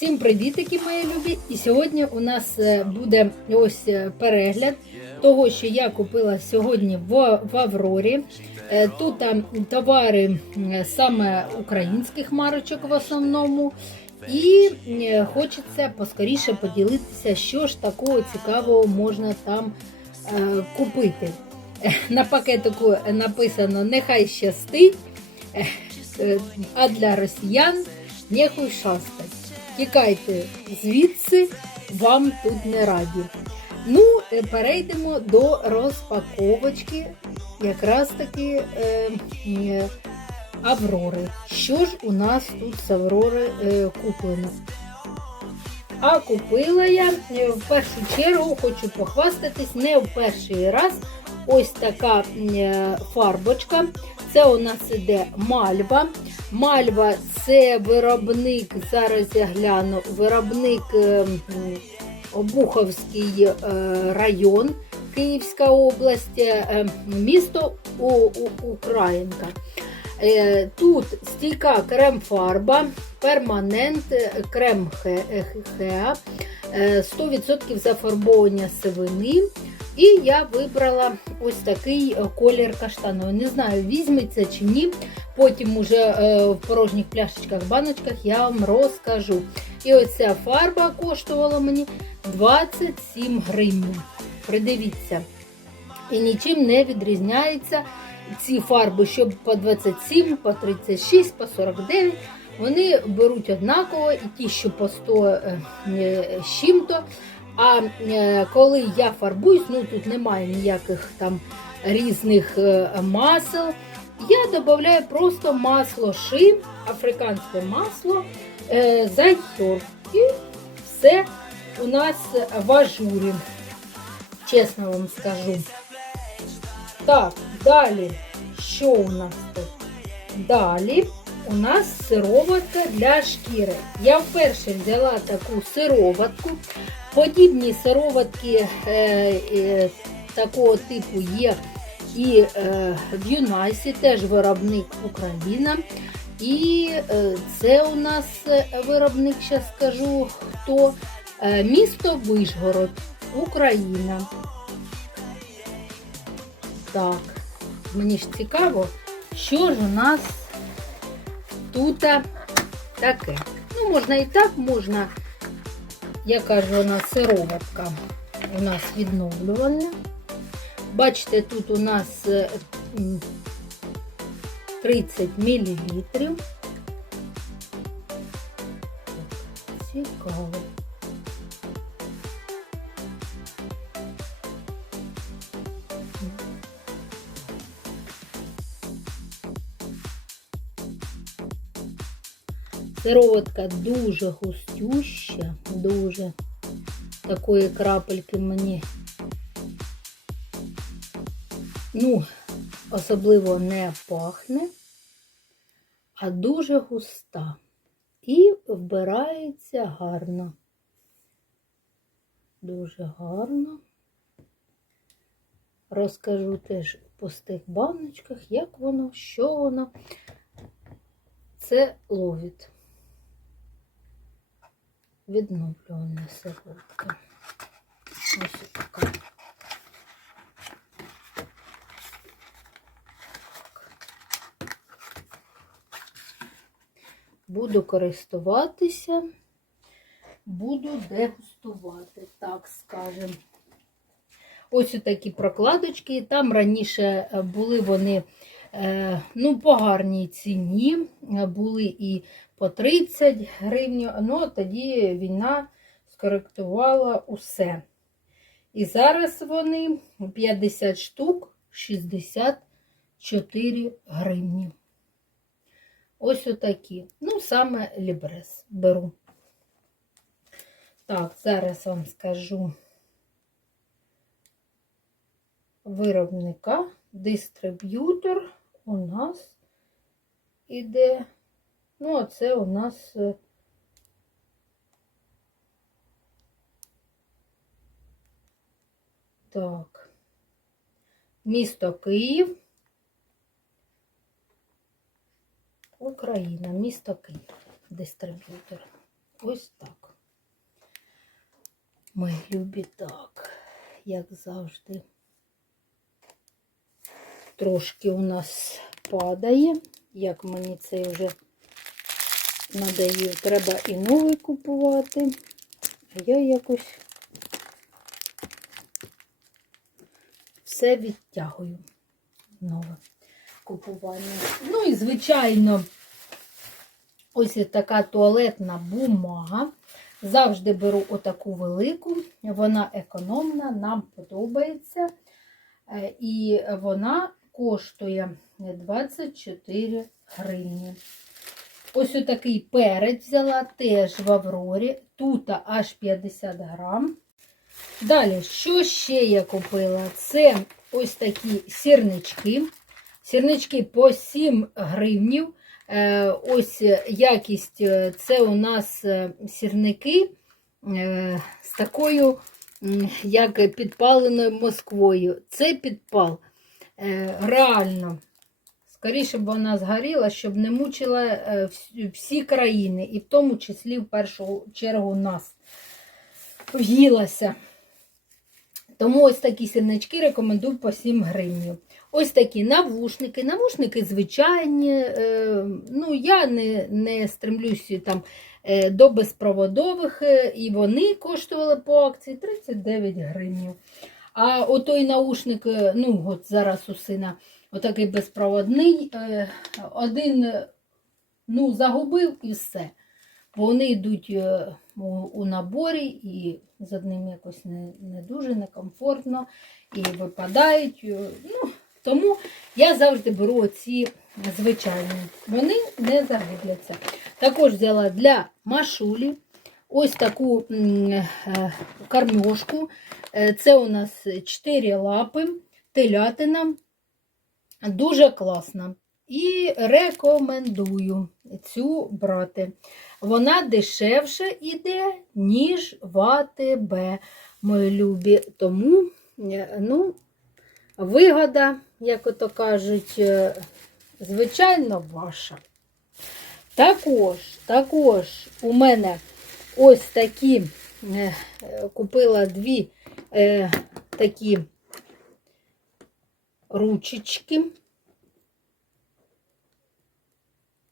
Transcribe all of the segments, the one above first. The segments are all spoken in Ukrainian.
Всім привітики, мої любі! І сьогодні у нас е, буде ось е, перегляд того, що я купила сьогодні в, в Аврорі. Е, Тут товари саме українських марочок в основному. І хочеться поскоріше поділитися, що ж такого цікавого можна там купити. На пакетику написано Нехай щастить, а для росіян нехуй шастать. Тікайте звідси, вам тут не раді. Ну, е, перейдемо до розпаковочки якраз таки е, е, Аврори. Що ж у нас тут з Аврори е, куплено? А купила я е, в першу чергу, хочу похвастатись, не в перший раз. Ось така е, фарбочка. Це у нас іде мальва. Мальва це виробник, зараз я гляну, виробник е, Обуховський е, район, Київська область, місто Українка. Тут стійка крем-фарба, перманент, крем Хе- Хеа, е, 100% зафарбовання сивини. І я вибрала ось такий е, колір каштановий. Не знаю, візьметься чи ні. Потім уже е, в порожніх пляшечках, баночках я вам розкажу. І оця фарба коштувала мені 27 гривень. Придивіться. І нічим не відрізняється ці фарби, що по 27, по 36, по 49. Вони беруть однаково, і ті, що по 100 е, е, з чим-то. А е, коли я фарбуюсь, ну тут немає ніяких там різних е, масел. Я додаю просто масло ши, африканське масло, е, зайхер. І все у нас в ажурі. Чесно вам скажу. Так, далі. Що у нас тут? Далі у нас сироватка для шкіри. Я вперше взяла таку сироватку. Подібні сироватки е, е, такого типу є і е, в Юнайсі, теж виробник Україна. І е, це у нас е, виробник, зараз скажу хто. Е, місто Вишгород, Україна. Так, мені ж цікаво, що ж у нас тут таке. Ну, можна і так, можна, я кажу, вона сироватка у нас відновлювальна. Бачите, тут у нас е, 30 мл. Цікаво. Сироватка дуже густюща, дуже такої крапельки мені. Ну, особливо не пахне, а дуже густа. І вбирається гарно. Дуже гарно. Розкажу теж в пустих баночках, як воно, що воно. Це ловіт. Відновлювана сироватка. Ось така. Буду користуватися, буду дегустувати, так скажемо. Ось такі прокладочки. Там раніше е, були вони е, ну, по гарній ціні, е, були і по 30 гривень, ну тоді війна скоректувала усе. І зараз вони 50 штук 64 гривні. Ось отакі. Ну, саме лібрес беру. Так, зараз вам скажу виробника, дистриб'ютор у нас іде. Ну, а це у нас е, так, місто Київ. Україна, місто Київ, дистриб'ютор. ось так. Мої любі так, як завжди. Трошки у нас падає, як мені це вже надаю. Треба і новий купувати. А я якось все відтягую. Нове купування. Ну і, звичайно, ось така туалетна бумага. Завжди беру отаку велику, вона економна, нам подобається. Е, І вона коштує 24 гривні. Ось отакий перець взяла теж в Аврорі. Тут аж 50 грам. Далі, що ще я купила? Це ось такі сірнички. Сірнички по 7 гривнів. Е, Ось якість е, це у нас е, сірники з такою, як підпаленою Москвою. Це підпал. Реально. Скоріше б вона згоріла, щоб не мучила е, всі країни, і в тому числі в першу чергу нас в'їлася. Тому ось такі сірнички рекомендую по 7 гривень. Ось такі навушники. Навушники звичайні. е, Ну, я не, не стремлюся там е, до безпроводових, і вони коштували по акції 39 гривень. А отой наушник, ну, от зараз у сина, отакий безпроводний, е, один ну, загубив і все. Вони йдуть е, у, наборі, і з одним якось не, не дуже некомфортно, і випадають. е, Ну, тому я завжди беру оці звичайні. Вони не загубляться. Також взяла для машулі ось таку кормежку. Це у нас 4 лапи, телятина. Дуже класна. І рекомендую цю брати. Вона дешевше йде, ніж в АТБ, мої любі. Тому, е, ну, вигода, як ото кажуть, е, звичайно, ваша. Також, також у мене ось такі, е, купила дві такі ручечки.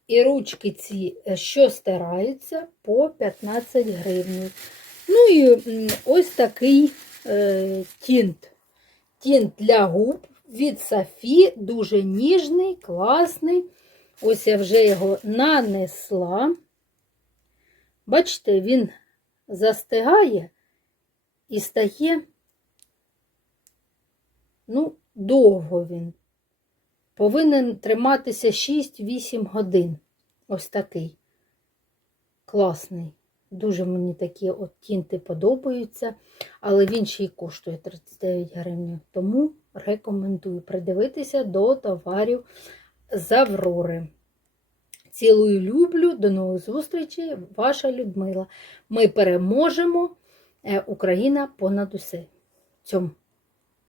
І ручки ці, е, що стираються, по 15 гривень. Ну і ось такий е, тінт. Тінт для губ від Сафі, дуже ніжний, класний. Ось я вже його нанесла. Бачите, він застигає і стає, ну, довго він. Повинен триматися 6-8 годин. Ось такий. Класний. Дуже мені такі от тінти подобаються, але він ще й коштує 39 гривень. Тому рекомендую придивитися до товарів з Аврори. Цілую люблю, до нових зустрічей, ваша Людмила. Ми переможемо. Е, Україна понад усе. Цьому.